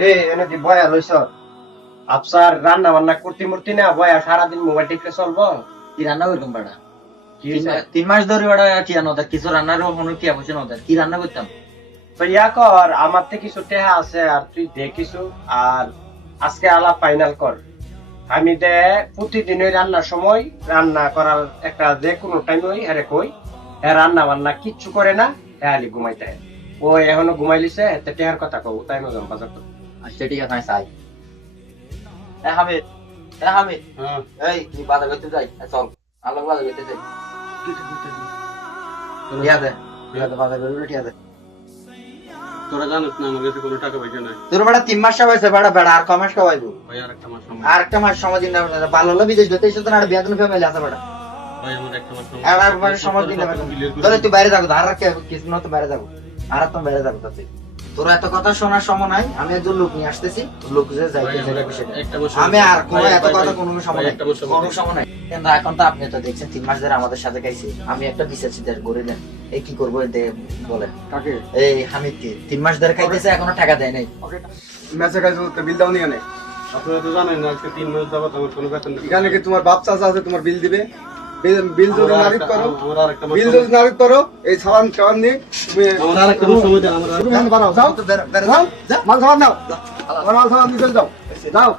রে এনে কি বয়া লইছ আফসার রান্না বান্না করতে মূর্তি না বয়া সারাদিন মোবাইল টিপলে চলবো কি রান্না করতাম বাড়া? কি হইছে? 3 মাস ধরে বাড়া কি রান্না হতো? কিছু রান্নারও কোনো কি অবশ্যই হতো। কি রান্না করতাম? তো ইয়া কর আমার থেকে কিছু টেহা আছে আর তুই দে কিছু আর আজকে আলাপ ফাইনাল কর আমি দে প্রতিদিন ওই রান্নার সময় রান্না করার একটা যে কোনো টাইম ওই হ্যাঁ কই হ্যাঁ রান্না বান্না কিচ্ছু করে না হ্যাঁ আলি ঘুমাইতে ও এখনো ঘুমাইলিছে এতে টেহার কথা কও তাই মজম বাজার তো আচ্ছা ঠিক আছে আমি চাই। হামিদ, হামিদ, এই তুই বাজার করতে যাই, চল আলো বাজার করতে যাই। টিয়া দে, বাজার করে টিয়া দে। তোরা জানিস না আমার কাছে কোনো টাকা পয়সা নাই তোর বেড়া 3 মাস সবাইছে বেড়া বেড়া আর কমাস খাওয়াইবো। ভাই আরেকটা মাস সময় আর একটা মাস সময় দিন না ভালো হলো বিদেশ যেতে এসে তো আর বিয়াদন ফ্যামিলি আছে বেড়া। ভাই আমার একটা মাস সময় আর একবার সময় দিন না তাহলে তুই বাইরে যাবো আর কিছু না তো বাইরে যাবো আর তো বাইরে যাবো তাতে তোর এত কথা শোনার সময় নাই আমি একজন লোক নিয়ে আসতেছি লোক যে যাইতে একটা মাস আমি আর কোনো এত কথা কোনো সময় নাই একটা মাস কোনো সময় নাই কিন্তু এখন তো আপনি তো দেখছেন 3 মাস ধরে আমাদের সাথে গাইছে আমি একটা বিচার সিদ্ধান্ত করে দেন এই কি করবো বলেন কাকে এই হামিদকে 3 মাস ধরে খাইতেছে এখনো টাকা দেয় নাই মেসে কাজ তো বিল দাও নি এখানে আপনারা তো জানেন না আজকে 3 মাস যাবত আমার কোনো বেতন নেই এখানে কি তোমার বাপ চাচা আছে তোমার বিল দিবে বিল যদি নারিত করো আমার আরেকটা মাস বিল যদি নারিত করো এই সালান কাম নিয়ে তুমি আমার আরেকটা মাস সময় দেন আমার তুমি এখানে বাড়াও যাও বেরো যাও মাল খাবার নাও আমার মাল খাবার নিয়ে চলে যাও যাও